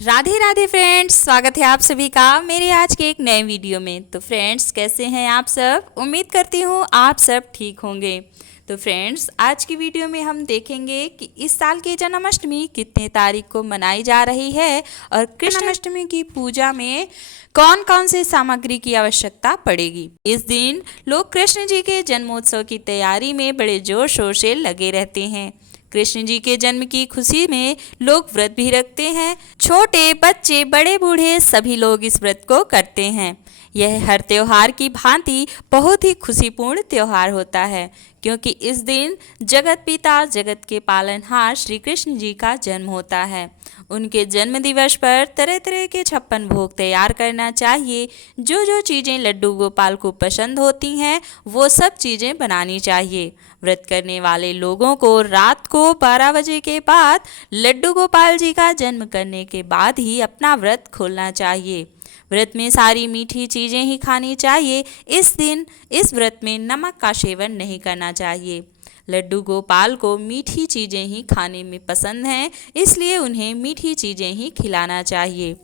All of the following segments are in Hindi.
राधे राधे फ्रेंड्स, स्वागत है आप सभी का मेरे आज के एक नए वीडियो में। तो फ्रेंड्स, कैसे हैं आप सब? उम्मीद करती हूँ आप सब ठीक होंगे। तो फ्रेंड्स, आज की वीडियो में हम देखेंगे कि इस साल की जन्माष्टमी कितने तारीख को मनाई जा रही है और कृष्णाष्टमी की पूजा में कौन कौन से सामग्री की आवश्यकता पड़ेगी। इस दिन लोग कृष्ण जी के जन्मोत्सव की तैयारी में बड़े जोर शोर से लगे रहते हैं। कृष्ण जी के जन्म की खुशी में लोग व्रत भी रखते हैं। छोटे बच्चे, बड़े बूढ़े सभी लोग इस व्रत को करते हैं। यह हर त्योहार की भांति बहुत ही खुशीपूर्ण त्योहार होता है, क्योंकि इस दिन जगत पिता, जगत के पालनहार श्री कृष्ण जी का जन्म होता है। उनके जन्म दिवस पर तरह तरह के 56 भोग तैयार करना चाहिए। जो जो चीज़ें लड्डू गोपाल को पसंद होती हैं वो सब चीज़ें बनानी चाहिए। व्रत करने वाले लोगों को रात को 12 बजे के बाद लड्डू गोपाल जी का जन्म करने के बाद ही अपना व्रत खोलना चाहिए। व्रत में सारी मीठी चीज़ें ही खानी चाहिए। इस दिन इस व्रत में नमक का सेवन नहीं करना चाहिए। लड्डू गोपाल को मीठी चीज़ें ही खाने में पसंद हैं, इसलिए उन्हें मीठी चीज़ें ही खिलाना चाहिए।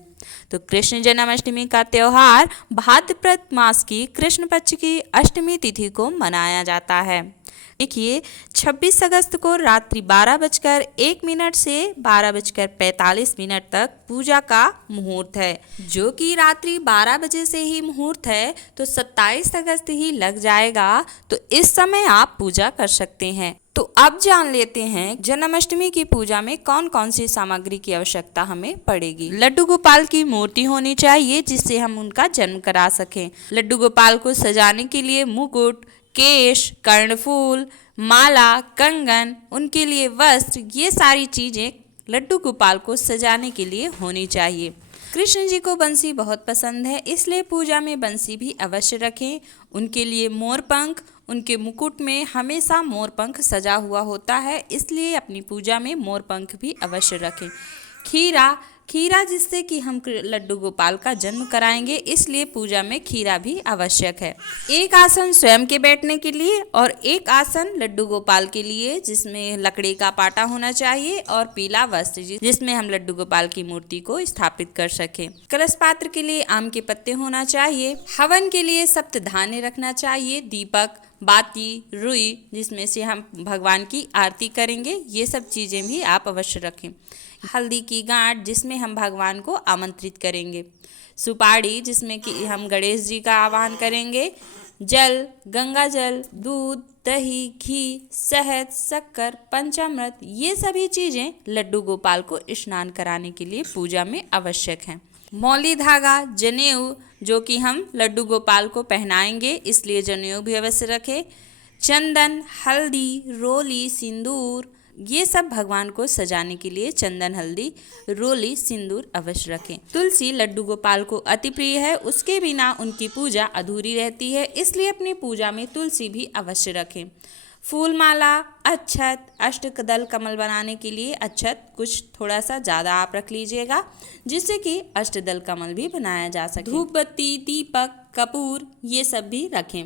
तो कृष्ण जन्माष्टमी का त्यौहार भाद्रपद मास की कृष्ण पक्ष की अष्टमी तिथि को मनाया जाता है। देखिए, 26 अगस्त को रात्रि 12:01 से 12:45 तक पूजा का मुहूर्त है, जो कि रात्रि 12 बजे से ही मुहूर्त है, तो 27 अगस्त ही लग जाएगा। तो इस समय आप पूजा कर सकते हैं। तो अब जान लेते हैं जन्माष्टमी की पूजा में कौन कौन सी सामग्री की आवश्यकता हमें पड़ेगी। लड्डू गोपाल की मूर्ति होनी चाहिए, जिससे हम उनका जन्म करा सकें। लड्डू गोपाल को सजाने के लिए मुकुट, केश, कर्णफूल, माला, कंगन, उनके लिए वस्त्र, ये सारी चीज़ें लड्डू गोपाल को सजाने के लिए होनी चाहिए। कृष्ण जी को बंसी बहुत पसंद है, इसलिए पूजा में बंसी भी अवश्य रखें। उनके लिए मोरपंख, उनके मुकुट में हमेशा मोरपंख सजा हुआ होता है, इसलिए अपनी पूजा में मोरपंख भी अवश्य रखें। खीरा जिससे कि हम लड्डू गोपाल का जन्म कराएंगे, इसलिए पूजा में खीरा भी आवश्यक है। एक आसन स्वयं के बैठने के लिए और एक आसन लड्डू गोपाल के लिए, जिसमें लकड़ी का पाटा होना चाहिए और पीला वस्त्र, जिसमें हम लड्डू गोपाल की मूर्ति को स्थापित कर सकें। कलश पात्र के लिए आम के पत्ते होना चाहिए। हवन के लिए सप्त धान्य रखना चाहिए। दीपक, बाती, रुई, जिसमें से हम भगवान की आरती करेंगे, ये सब चीज़ें भी आप अवश्य रखें। हल्दी की गांठ, जिसमें हम भगवान को आमंत्रित करेंगे। सुपारी, जिसमें कि हम गणेश जी का आह्वान करेंगे। जल, गंगा जल, दूध, दही, घी, शहद, शक्कर, पंचामृत, ये सभी चीज़ें लड्डू गोपाल को स्नान कराने के लिए पूजा में आवश्यक हैं। मौली धागा, जनेऊ, जो कि हम लड्डू गोपाल को पहनाएंगे, इसलिए जनेऊ भी अवश्य रखें। चंदन, हल्दी, रोली, सिंदूर, ये सब भगवान को सजाने के लिए चंदन, हल्दी, रोली, सिंदूर अवश्य रखें। तुलसी लड्डू गोपाल को अति प्रिय है, उसके बिना उनकी पूजा अधूरी रहती है, इसलिए अपनी पूजा में तुलसी भी अवश्य रखें। फूल माला, अक्षत, अष्टदल कमल बनाने के लिए अक्षत कुछ थोड़ा सा ज़्यादा आप रख लीजिएगा, जिससे कि अष्टदल कमल भी बनाया जा सके। धूप बत्ती, दीपक, कपूर, ये सब भी रखें।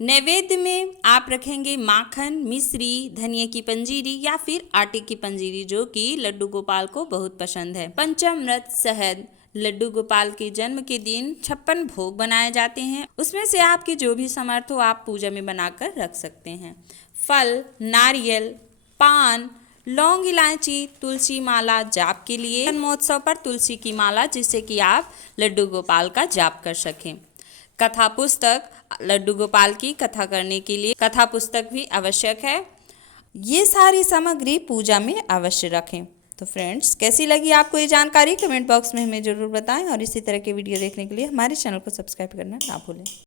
नैवेद्य में आप रखेंगे माखन, मिश्री, धनिया की पंजीरी या फिर आटे की पंजीरी, जो कि लड्डू गोपाल को बहुत पसंद है। पंचामृत, शहद, लड्डू गोपाल के जन्म के दिन 56 भोग बनाए जाते हैं, उसमें से आपके जो भी समर्थ हो आप पूजा में बनाकर रख सकते हैं। फल, नारियल, पान, लौंग, इलायची, तुलसी माला जाप के लिए जन्मोत्सव पर तुलसी की माला, जिससे कि आप लड्डू गोपाल का जाप कर सकें। कथा पुस्तक, लड्डू गोपाल की कथा करने के लिए कथा पुस्तक भी आवश्यक है। ये सारी सामग्री पूजा में अवश्य रखें। तो फ्रेंड्स, कैसी लगी आपको ये जानकारी? कमेंट बॉक्स में हमें ज़रूर बताएं और इसी तरह के वीडियो देखने के लिए हमारे चैनल को सब्सक्राइब करना ना भूलें।